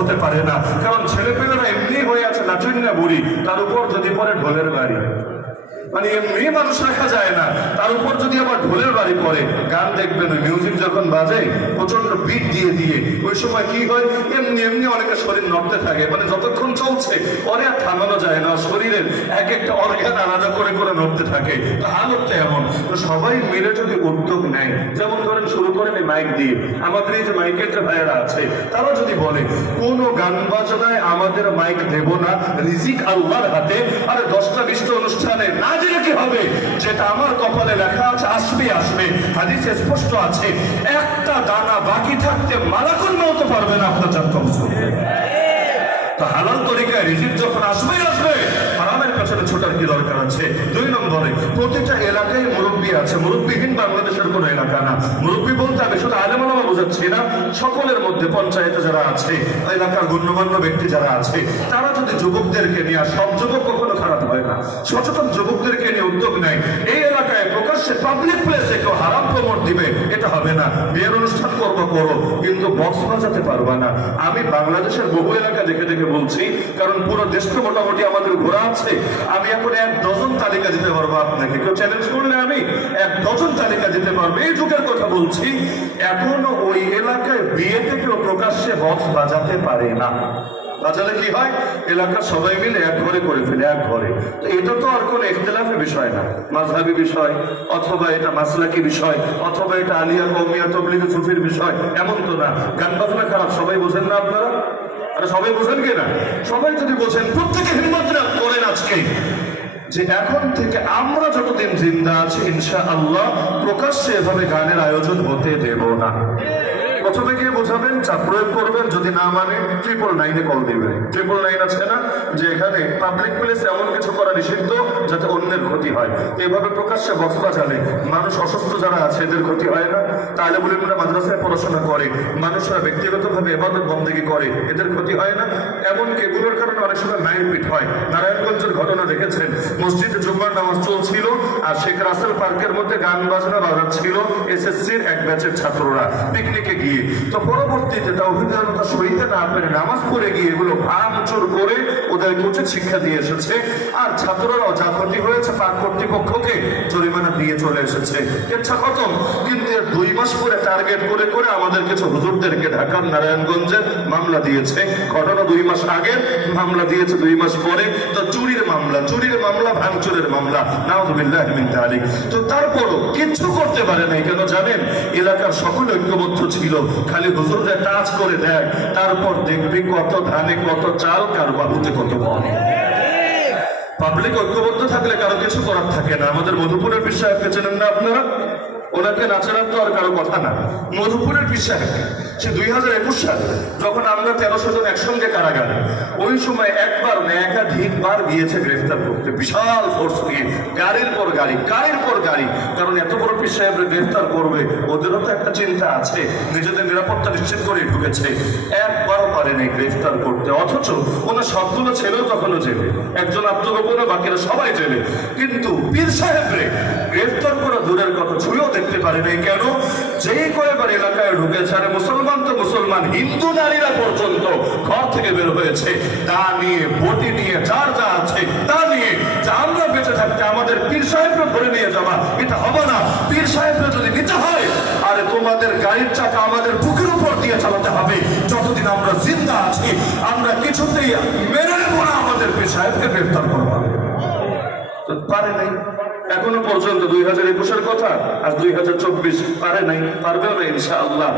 হতে পারে না, কারণ ছেলেপেলেরা এমনি হয়ে আছে নাচুন্না বুড়ি, তার উপর যদি পরে ঢোলের বাড়ি, মানে এমনি মানুষ রাখা যায় না, তার উপর যদি আবার ঢোলের বাড়ি পড়ে। গান দেখবেন ওই মিউজিক যখন বাজে প্রচন্ড বিট দিয়ে দিয়ে, ওই সময় কি হয়, এমনি এমনি অনেকের শরীর নড়তে থাকে, মানে যতক্ষণ চলছে পরে আর থামানো যায় না, শরীরের এক একটা অর্গান আলাদা করে করে নড়তে থাকে। তো হালতটা এমন। তো সবাই মিলে যদি উদ্যোগ নেয়, যেমন ধরেন শুরু করেন এই মাইক দিয়ে, আমাদের এই যে মাইকের যে ভাইয়েরা আছে তারা যদি বলে কোনো গান বাজনায় আমাদের মাইক দেব না, রিজিক আল্লাহর হাতে, আরে 10টা 20টা অনুষ্ঠানে না দিলে কি হবে, যেটা আমার কপালে লেখা আছে আসবে আসবে, হাদিসে স্পষ্ট আছে, একটা দানা বাকি থাকতে মালাকুল মউত পারবে না আপনার জান কবজ করতে। তো হালাল তরিকায় রিজিক যখন আসবেই আসবে, হারামের পেছনে ছোটার কি দরকার আছে? 2 নম্বরে, প্রতিটা এলাকায় মুরব্বী আছে, মুরব্বীহীন বাংলাদেশের কোনো এলাকা না। মুরব্বী বলতে হবে শুধু আলেম ওলামা বোঝাচ্ছি না, সকলের মধ্যে পঞ্চায়েতে যারা আছে, এলাকার গণ্যমান্য ব্যক্তি যারা আছে, তারা যদি যুবকদেরকে নিয়ে, সব যুবক কখনো খারাপ হয় না, সচেতন যুবকদেরকে নিয়ে উদ্যোগ নেয়, এই এলাকায় প্রকাশ্যে পাবলিক প্লেসে কেউ হারাম প্রমোট দিবে, এটা হবে না। বিয়ের অনুষ্ঠান করবো করো, কিন্তু বক্স বাজাতে পারবা না। আমি বাংলাদেশের বহু এলাকা দেখে দেখে বলছি, কারণ পুরো দেশকে মোটামুটি আমাদের ঘোরা আছে। আমি এখন 1 ডজন তালিকা দিতে পারবো আপনাকে, কেউ চ্যালেঞ্জ করলে আমি 1 ডজন তালিকা দিতে পারবো। এই যুগের কথা বলছি, এখনো ওই এলাকায় বিয়েতে কেউ প্রকাশ্যে বক্স বাজাতে পারে না। বাজালে কি হয়, এলাকার সবাই মিলে এক ঘরে করে ফেলে, এক ঘরে। তো এটা তো আর কোনো ইখতিলাফের বিষয় না, মাযহাবী বিষয়, অথবা এটা মাসলাকি বিষয়, অথবা এটা আলিয়া কওমিয়া তাবলীগ সুফির বিষয়, এমন তো না। গান বাজনা খারাপ সবাই বোঝেন না আপনারা? আরে সবাই বোঝেন কিনা? সবাই যদি বোঝেন, প্রত্যেকে হিম্মত করেন আজকে যে এখন থেকে আমরা যতদিন জিন্দা আছি ইনশাআল্লাহ প্রকাশ্যে এভাবে গানের আয়োজন হতে দেব না। প্রথমে গিয়ে বোঝাবেন, চাপ প্রয়োগ করবেন, যদি না মানে 999-এ কল দিবেন। 999 আছে না, যে এখানে পাবলিক প্লেসে এমন কিছু করা নিষিদ্ধ যাতে অন্যের ক্ষতি হয়। এভাবে প্রকাশ্যে বক্স বাজালে মানুষ অসুস্থ যারা আছে এদের ক্ষতি হয় না, তাহলে বলে মাদ্রাসায় পড়াশোনা করে, মানুষরা ব্যক্তিগতভাবে ইবাদত বন্দেগী করে, এদের ক্ষতি হয় না। এমনকি এগুলোর কারণে অনেক সময় মারপিট হয়। নারায়ণগঞ্জের ঘটনা দেখেছেন, মসজিদে জুম্মার নামাজ চলছিল আর শেখ রাসেল পার্কের মধ্যে গান বাজনা বাজাচ্ছিল এসএসসির এক ব্যাচের ছাত্ররা পিকনিকে গিয়ে। তো পরবর্তীতে তাওহীদটা সইতে না পেরে নামাজ পড়ে গিয়ে এগুলো ভাঙচুর করে ওদেরকে উচিত শিক্ষা দিয়ে এসেছে, আর ছাত্ররাও যা ক্ষতি হয়েছে পাক কর্তৃপক্ষকে জরিমানা দিয়ে চলে এসেছে। ইচ্ছা খতম। কিন্তু 2 মাস পরে টার্গেট করে করে আমাদের কিছু হুজুরদেরকে ঢাকার নারায়ণগঞ্জে মামলা দিয়েছে। ঘটনা 2 মাস আগে, মামলা দিয়েছে 2 মাস পরে। তো চুরির মামলা, ভাঙচুরের মামলা, নাউযুবিল্লাহ মিন যালিক। তো তারপরও কিচ্ছু করতে পারে নাই। কেন জানেন? এলাকার সকল ঐক্যবদ্ধ ছিল। খালি হুজুররা টাচ করে দেয়, তারপর দেখবি কত ধানে কত চাল, কার বাহুতে কত বল। পাবলিক ঐক্যবদ্ধ থাকলে কারো কিছু করার থাকে না। আমাদের মধুপুরের পীর সাহেবকে চেনেন না আপনারা? ওনাকে নাচানোর তো আর কারো কথা না। মধুপুরের পীর সাহেব, সে 2021 সালে যখন আমরা 1300 জন একসঙ্গে কারাগারে, ওই সময় একবার না একাধিকবার গিয়েছে গ্রেফতার করতে, বিশাল ফোর্স নিয়ে, গাড়ির পর গাড়ি, কারণ এত বড় পীর সাহেবরা গ্রেফতার করবে, ওদেরও তো একটা চিন্তা আছে, নিজেদের নিরাপত্তা নিশ্চিত করে ঢুকেছে। একবারও পারেনি গ্রেফতার করতে, অথচ ওনার সবগুলো ছেলেও তখনও জেলে, একজন আত্মগোপনে, বাকিরা সবাই জেলে। কিন্তু পীর সাহেবরে গ্রেফতার করা দূরের কথা, ছুঁয়েও দেখতে পারে নাই। কেন? যেই কয়েকবার এলাকায় ঢুকেছে, আরে মুসলমান তো মুসলমান, হিন্দু নারীরা পর্যন্ত ঘর থেকে বের হয়েছে, তা নিয়ে, বটি নিয়ে, যার যা আছে তা নিয়ে, যে আমরা বেঁচে থাকতে আমাদের পীর সাহেবরা ধরে নিয়ে যাওয়া, এটা হবে না। পীর সাহেবরা যদি নিতে হয়, আরে তোমাদের গাড়ির চাকা আমাদের বুকের উপর দিয়ে চালাতে হবে। যতদিন আমরা জিন্দা আছি আমরা কিছুতেই মেনে নেব না আমাদের পীর সাহেবকে গ্রেফতার করবো। পারে নাই এখনো পর্যন্ত। 2021-এর কথা, আজ 2024, পারে নাই, পারবেও না ইনশাআল্লাহ।